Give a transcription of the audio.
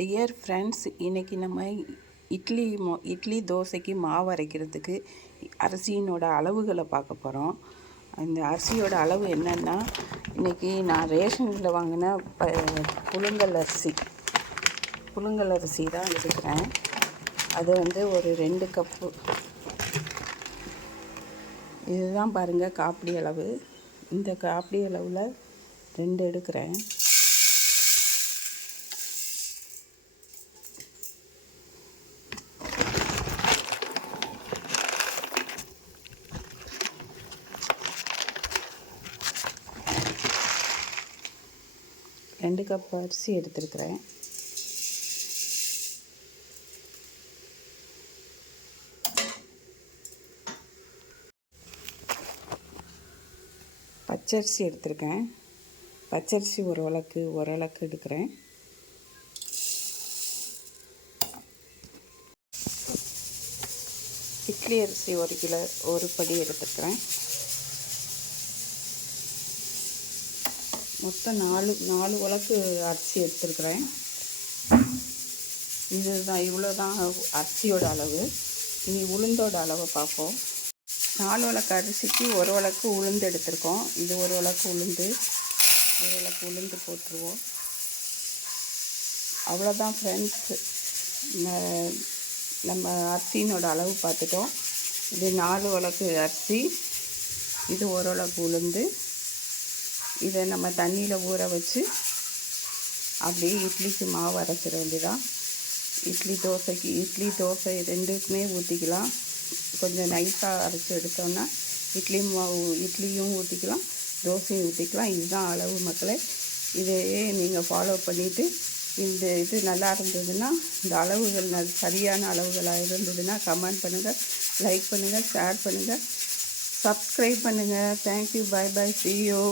Dear friends, இன்றைக்கி நம்ம இட்லி தோசைக்கு மாவு அரைக்கிறதுக்கு அரிசியினோட அளவுகளை பார்க்க போகிறோம். இந்த அரிசியோட அளவு என்னென்னா, இன்றைக்கி நான் ரேஷனில் வாங்கின புழுங்கல் அரிசி தான் எடுக்கிறேன். அது ஒரு 2 கப்பு. இதுதான் பாருங்கள் காப்படி அளவு. இந்த காப்படி அளவில் 2 எடுக்கிறேன். ரெண்டு கப் அரிசி எடுத்துருக்கிறேன். பச்சரிசி எடுத்திருக்கேன். பச்சரிசி ஒரு விளக்கு எடுக்கிறேன். இட்லி அரிசி 1 கிலோ, ஒரு படி எடுத்துருக்கிறேன். மொத்தம் 4 விளக்கு அரிசி எடுத்துருக்கிறேன். இவ்வளோ தான் அரிசியோட அளவு. இனி உளுந்தோட அளவை பார்ப்போம். 4 விளக்கு அரிசிக்கு 1 விளக்கு உளுந்து எடுத்திருக்கோம். இது 1 விளக்கு உளுந்து போட்டுருவோம். அவ்வளோதான் ஃப்ரெண்ட்ஸ், நம்ம அரிசியினோட அளவு பார்த்துட்டோம். இது 4 விளக்கு அரிசி, இது 1 விளக்கு உளுந்து. இதை நம்ம தண்ணியில் ஊற வச்சு அப்படியே இட்லிக்கு மாவு அரைச்சிட வேண்டியதான். இட்லி தோசை ரெண்டுக்குமே ஊற்றிக்கலாம். கொஞ்சம் நைஸாக அரைச்சி எடுத்தோன்னா இட்லியும் ஊற்றிக்கலாம், தோசையும் ஊற்றிக்கலாம். இதுதான் அளவு மக்களே. இதையே நீங்கள் ஃபாலோ பண்ணிவிட்டு இது நல்லா இருந்ததுன்னா, இந்த அளவுகள் சரியான அளவுகளாக இருந்ததுன்னா கமெண்ட் பண்ணுங்கள், லைக் பண்ணுங்கள், ஷேர் பண்ணுங்கள், சப்ஸ்கிரைப் பண்ணுங்கள். Thank you. Bye bye. see you.